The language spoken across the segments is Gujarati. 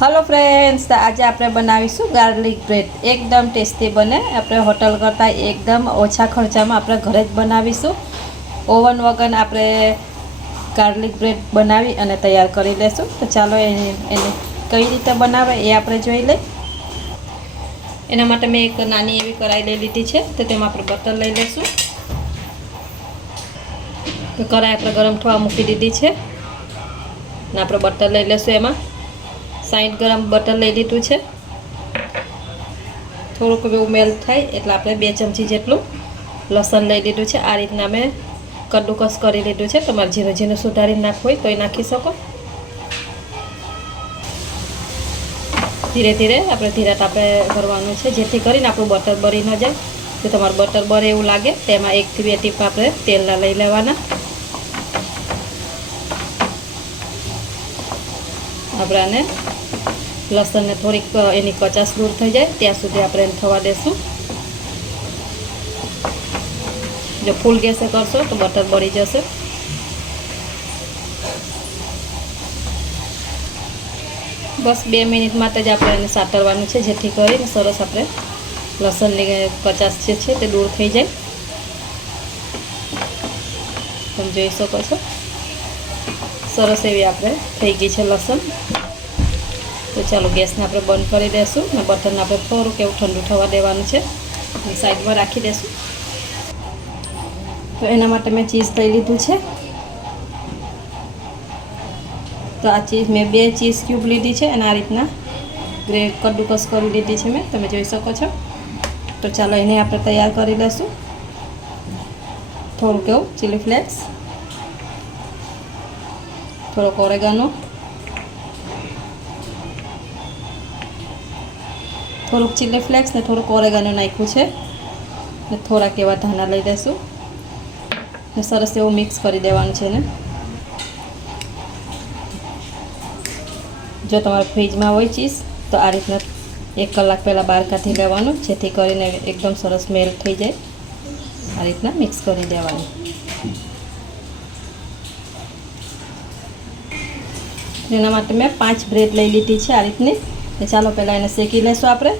हेलो फ्रेंड्स, तो आज आप बनावीशू गार्लिक ब्रेड। एकदम टेस्टी बने। આપણે હોટલ કરતાં એકદમ ઓછા ખર્ચામાં આપણે ઘરે જ બનાવીશું। ઓવન વગર આપણે ગાર્લિક બ્રેડ બનાવી અને તૈયાર કરી લેશું। તો ચાલો એને કઈ રીતે બનાવે એ આપણે જોઈ લઈએ। એના માટે મેં એક નાની એવી કઢાઈ લઈ લીધી છે। તો તેમાં આપણે બટર લઈ લેશું। તો કઢાઈ આપણે ગરમ થવા મૂકી દીધી છે ને આપણે બટર લઈ લેશું। એમાં 60 ગ્રામ બટર લઈ લીધું છે। થોડુંક એવું મેલ્ટ થાય એટલે આપણે 2 ચમચી જેટલું લસણ લઈ લીધું છે। આ રીતના મેં કદ્દુકસ કરી લીધું છે। તમારે ઝીણું ઝીણું સુધારી નાખવું હોય તોય નાખી શકો। ધીરે ધીરે આપણે ધીરે તાપે ભરવાનું છે, જેથી કરીને આપણું બટર બળી ન જાય। જો તમારું બટર બળે એવું લાગે તેમાં 1 થી 2 ટીપ આપણે તેલના લઈ લેવાના। આપણે આને લસણને થોડીક એની કચાશ દૂર થઈ જાય ત્યાં સુધી આપણે એને થવા દેશું। જો ફૂલ ગેસે કરશો તો બટર બળી જશે। બસ 2 મિનિટ માટે જ આપણે એને સાતરવાનું છે, જેથી કરીને સરસ આપણે લસણની કચાશ જે છે તે દૂર થઈ જાય। તમે જોઈ શકો છો સરસ એવી આપણે થઈ ગઈ છે લસણ। તો ચાલો ગેસને આપણે બંધ કરી દઈશું ને બટરને આપણે થોડુંક એવું ઠંડુ થવા દેવાનું છે અને સાઈડમાં રાખી દઈશું। તો એના માટે મેં ચીઝ લઈ લીધું છે। તો આ ચીઝ મેં 2 ચીઝ ક્યુબ લીધી છે અને આ રીતના ગ્રેડ કદ્દુકસ કરી લીધી છે મેં, તમે જોઈ શકો છો। તો ચાલો એને આપણે તૈયાર કરી લઈશું। થોડુંક એવું ચીલી ફ્લેક્સ, થોડોક ઓરેગાનો, થોડુંક ચીલી ફ્લેક્સ ને થોડુંક ઓરેગાનો નાખ્યું છે ને થોડાક એવા ધાણા લઈ લેશું ને સરસ એવું મિક્સ કરી દેવાનું છે ને। જો તમારે ફ્રીજમાં હોય ચીઝ તો આ રીતના 1 કલાક પહેલાં બહાર કાઢી લેવાનું, જેથી કરીને એકદમ સરસ મેલ્ટ થઈ જાય। આ રીતના મિક્સ કરી દેવાનું। એના માટે મેં 5 બ્રેડ લઈ લીધી છે આ રીતની। તો ચાલો પહેલાં એને શેકી લેશું આપણે।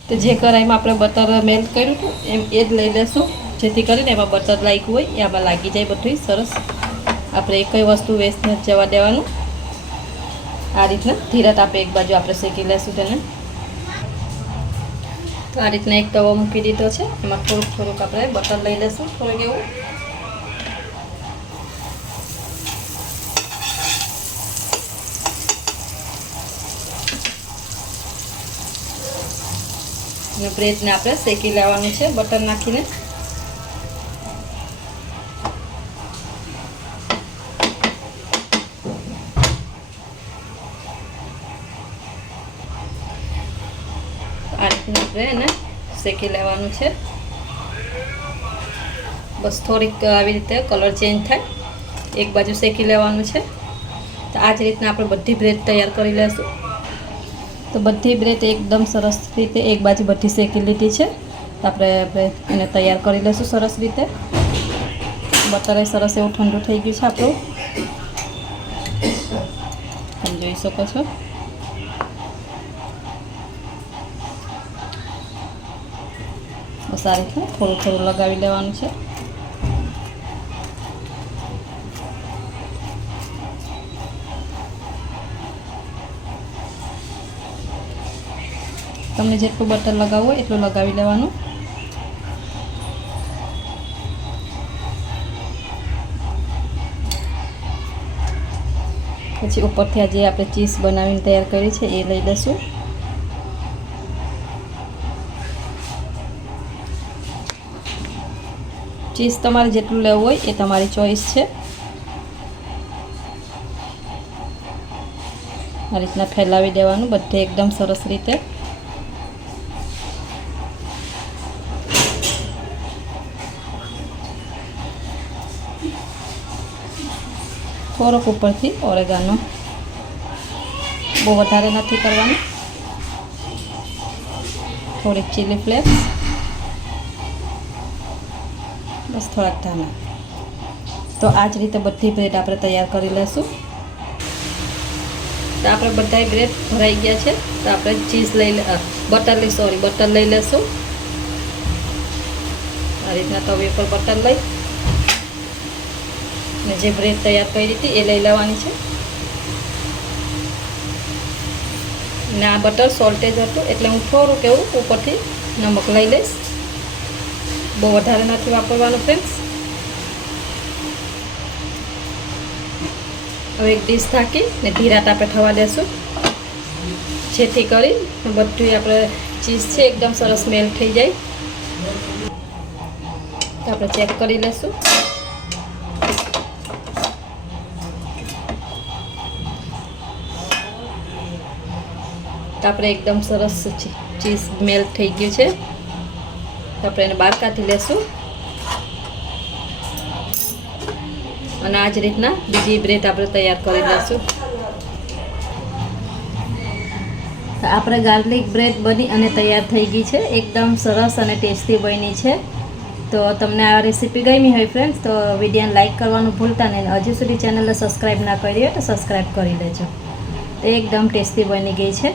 તો જે કઢાઈમાં આપણે બટર મેલ્ટ કર્યું હતું એમ એ જ લઈ લેશું, જેથી કરીને એમાં બટર લાગ્યું હોય એ આમાં લાગી જાય બધું સરસ। આપણે એકઈ વસ્તુ વેસ્ટ ન જવા દેવાનું। આ રીતના ધીરે તાપે એક બાજુ આપણે શેકી લેશું તેને। તો આ રીતના એક તવો મૂકી દીધો છે, એમાં થોડુંક થોડુંક આપણે બટર લઈ લેશું થોડુંક એવું। અને બ્રેડને આપણે શેકી લેવાનું છે બટર નાખીને। આ રીતના આપણે એને શેકી લેવાનું છે। બસ થોડીક આવી રીતે કલર ચેન્જ થાય એક બાજુ શેકી લેવાનું છે। તો આ જ રીતના આપણે બધી બ્રેડ તૈયાર કરી લઈશું। તો બધી બ્રેડ એકદમ સરસ રીતે એક બાજુ બધી શેકી લીધી છે। તો આપણે એને તૈયાર કરી લઈશું સરસ રીતે। બટર સરસ એવું ઠંડુ થઈ ગયું છે આપણું, તમે જોઈ શકો છો। બસ આ રીતના થોડું થોડું લગાવી લેવાનું છે। તમને જેટલું બટર લગાવવું હોય એટલું લગાવી લેવાનું। પછી ઉપરથી આજે આપણે ચીઝ બનાવીને તૈયાર કરી છે એ લઈ લઈશું। ચીઝ તમારે જેટલું લેવું હોય એ તમારી ચોઈસ છે। આ રીતના ફેલાવી દેવાનું બધે એકદમ સરસ રીતે। થોડોક ઉપરથી ઓરેગાનો, બહુ વધારે નથી કરવાનું, થોડીક ચીલી ફ્લેક્સ, બસ થોડાક ધાણા। તો આ જ રીતે બધી બ્રેડ આપણે તૈયાર કરી લઈશું। તો આપણે બધા બ્રેડ ભરાઈ ગયા છે. તો આપણે ચીઝ બટર લઈ લેશું. આ રીતના તવી પર બટર લઈ અને જે બ્રેડ તૈયાર કરી હતી એ લઈ લેવાની છે. ને આ બટર સોલ્ટેજ હતું એટલે હું થોડુંક એવું ઉપરથી નમક લઈ લઈશ. બહુ વધારે નથી વાપરવાનું ફ્રેન્ડ્સ. હવે એક ડીશ ઢાંકી ને ધીરા તાપે થવા દેશું, જેથી કરી બધું આપણે ચીઝ છે એકદમ સરસ મેલ્ટ થઈ જાય. તો આપણે ચેક કરી લઈશું. તો આપણે એકદમ સરસ ચીઝ મેલ્ટ થઈ ગયું છે. તો આપણે એને બહાર કાઢી લેશું અને આ જ રીતના બીજી બ્રેડ આપણે તૈયાર કરી લઈશું. તો આપણે ગાર્લિક બ્રેડ બની અને તૈયાર થઈ ગઈ છે. એકદમ સરસ અને ટેસ્ટી બની છે. તો તમને આ રેસીપી ગમી હોય ફ્રેન્ડ્સ તો વિડીયોને લાઇક કરવાનું ભૂલતા નહીં. હજી સુધી ચેનલને સબસ્ક્રાઈબ ના કરી હોય તો સબસ્ક્રાઈબ કરી લેજો. તો એકદમ ટેસ્ટી બની ગઈ છે.